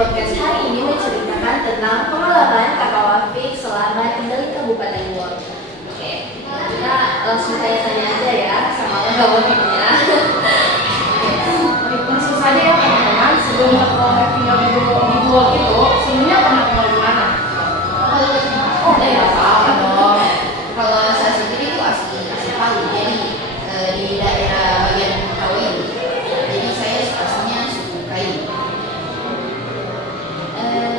podcast hari ini menceritakan tentang pengalaman Kakak Wafik selama tinggal di Kabupaten Luar. Oke, kita langsung tanya-tanya aja ya sama Kakak Wafiknya. Langsung saja ya teman-teman, sebelum Kakak tinggal di Luar itu, sebelumnya pernah tinggal di mana? Oh, ya apa dong. Kalau saya sendiri itu asli Palu, jadi di daerah bagian Kawi. Jadi saya aslinya suku Kayu.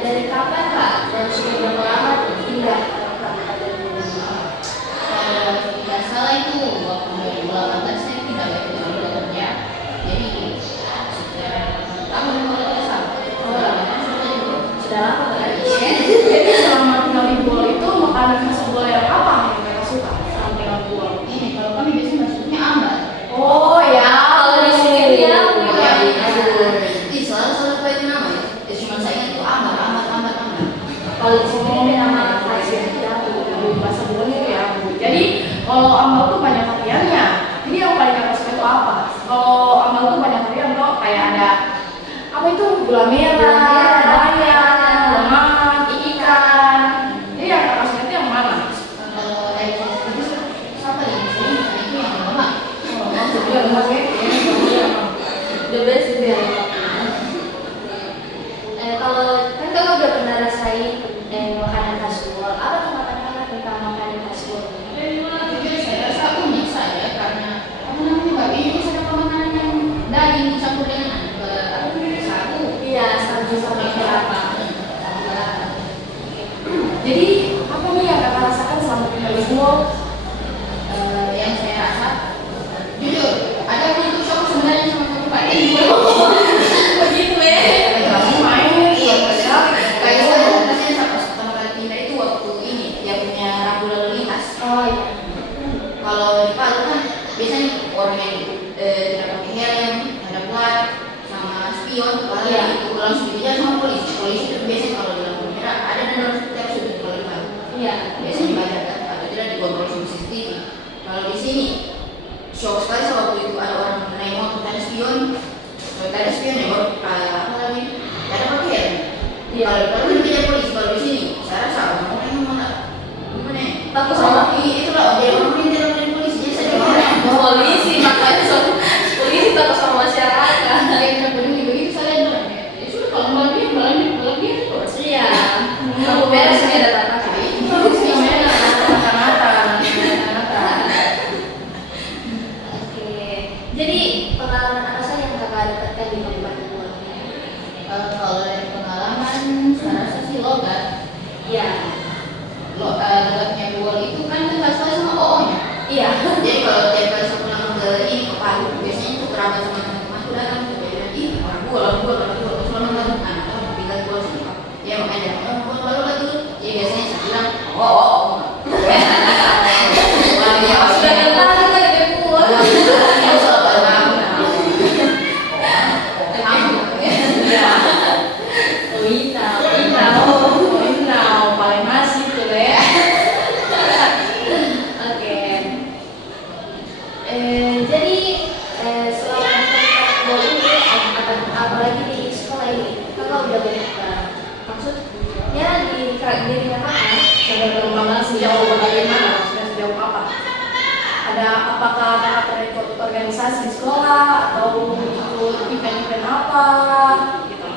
Dari kapan Kak? Dan sudah berapa lama tinggal di Kabupaten Luar? Kalau tidak salah itu waktu 2018 saya pindah ke Jawa kerja. Jadi sudah tahun kalau tidak salah. Sudah lama kan? Jadi selama tinggal di Luar itu makanan khas Luar yang apa yang mereka suka selama tinggal di Luar? Ini kalau kami biasanya masuknya ambar. Oh ya, Kalau di sini ya, Selalu apa itu namanya? Ya cuma saya ingat itu ambar. kalau di sini ada nama khas ya. bahasa Luar itu ya. Jadi kalau ambal tuh banyak variannya. Jadi yang paling kakak suka itu apa? Kalau ambal tuh banyak varian kok, kayak ada apa itu gula merah, bayam, lemak, ikan. Jadi yang kakak suka itu yang mana? Kalau dari saya sendiri siapa yang sering itu yang lemak. Jadi yang lemak ya. The best itu ya. Kalau kan kakak udah pernah rasain makanan khas Luar, apa tanggapan kakak tentang makanan khas Luar? Jujur saya rasa unik saja karena apa namanya Mbak, ini ada makanan yang daging dicampur dengan sagu. Iya, sagu sama kelapa. Jadi apa nih yang kakak rasakan selama tinggal di Luar? Yang saya rasa jujur ada kultur shock sebenarnya sama kabupaten. Begitu ya. Kamu main, Iya, spesial. kayak saya rasanya sama pertama kali pindah itu waktu ini yang punya rambu lalu lintas. Oh iya. Kalau di Palu kan biasanya orang yang tidak pakai helm, ada plat, sama spion, paling Iya. itu langsung dikejar sama polisi. Polisi itu biasanya kalau di lampu merah ada dan harus kita sudah kalau di Palu. Iya. Biasanya banyak kan, atau tidak dikontrol sama CCTV. Kalau di sini shock sekali saya waktu itu ada orang naik motor tadi spion ya baru apa namanya? Tidak ada pakai helm. Iya. Kalau di Palu kan dikejar polisi, kalau di sini saya rasa orang yang mana? Gimana ya? Takut sama Itulah dia orang yang tidak dari polisi, jadi saya orang polisi, makanya polisi takut sama masyarakat. yang tidak peduli begitu saya bilang ya sudah kalau malam dia terus. Iya. Lampu merah sini ada tanda. Itu bagusnya merah. Oke. Jadi pengalaman apa saja yang kakak dapatkan di Kabupaten Luar? Kalau dari pengalaman saya rasa sih logat. Iya. Logatnya Buol itu kan nggak sesuai sama OO-nya. Iya. Jadi kalau tiap kali saya pulang ke ini ke Palu, biasanya itu kerabat sama teman-teman itu datang ke daerah ih orang Buol, terus lama kan anak tinggal di Buol sini. Ya makanya orang Buol Palu lagi. Ya biasanya saya bilang oh. Sudah kenal juga dengan Luar. Ya soal Palu. Winau, paling masih tuh ya. Oke. Jadi selama di Kabupaten ini apalagi di sekolah ini kakak udah banyak maksudnya di dirinya kakak Sudah berkembang sejauh bagaimana? Sudah sejauh apa? Ada apakah kakak pernah ikut organisasi di sekolah atau ikut event-event apa? Gitu.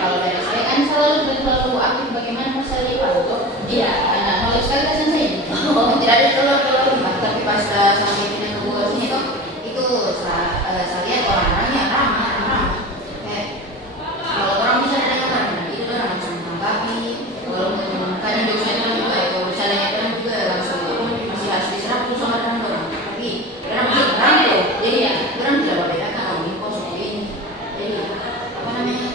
Kalau dari saya kan selalu aktif bagaimana masalah di Palu. Iya. Nah, kalau sekali kan saya tidak ada telur tapi pas sampai pindah ke Bogor sini tuh itu saya lihat orang-orangnya ramah. Kayak kalau orang bisa dengar itu orang langsung tanggapi. Kalau kan dosennya juga kalau misalnya kan juga langsung masih harus diserap tuh sama orang. Tapi orang masih orang tuh. Jadi ya orang tidak berbeda kan kalau info seperti ini. Jadi apa namanya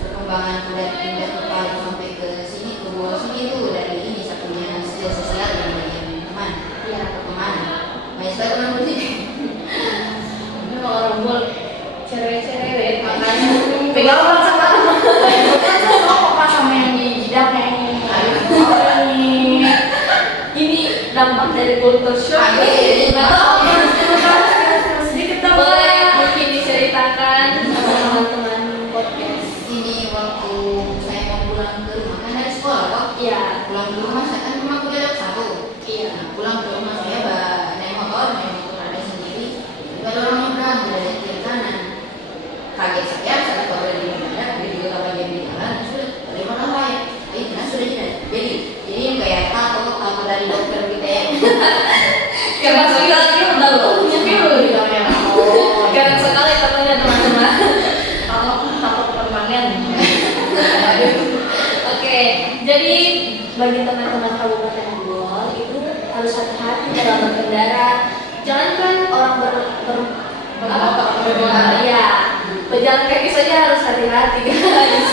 perkembangan dari pindah ke Palu sampai ke sini ke Bogor sini itu dari ini satunya skill sosial yang bagian teman. Iya. Kemana? Banyak sekali orang di sini. Memang orang Buol cerewet makanya Pegang orang sama apa sama yang di jidaknya ini. ini dampak dari kultur shock. Sedikit dong. Boleh mungkin diceritakan sama teman-teman podcast. kaget saya saat kalau di mana dia juga tak bagian di jalan sudah terima kasih nah sudah jadi kayak tato dari dokter gitu ya Keren sekali udah loh. Gitu ya. Oh, Keren sekali katanya teman-teman. takut permanen. Oke, jadi bagi teman-teman Kabupaten Bogor itu harus hati-hati dalam berkendara. Jangan kan orang ya, berjalan kaki saja harus hati-hati guys.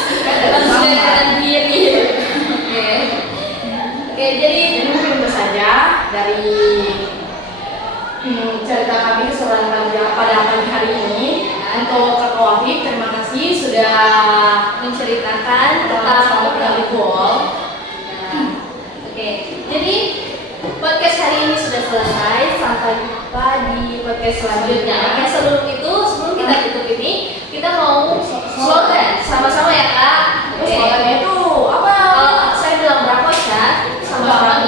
Harus jaga kanan kiri. Oke, jadi Mungkin itu saja dari cerita kami keseluruhan pada pagi hari ini. Untuk Kak Wafik, terima kasih sudah menceritakan tentang tentang volleyball. Oke, jadi podcast hari ini sudah selesai. Sampai jumpa di podcast selanjutnya. Oke, sebelum kita tutup ini, kita mau slogan sama-sama ya kak. Terus slogannya itu apa? Saya bilang berapa kan? Sama orang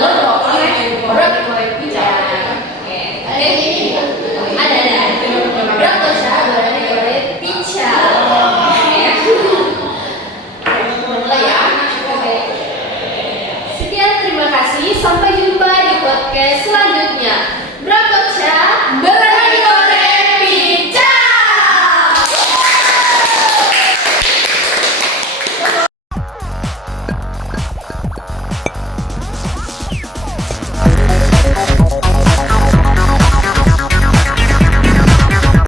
Orang korek bicara. Oke, ini ada. Berapa sih? Berarti korek pica. Mulai ya. Oke. Sekian, terima kasih. Sampai jumpa di podcast selanjutnya.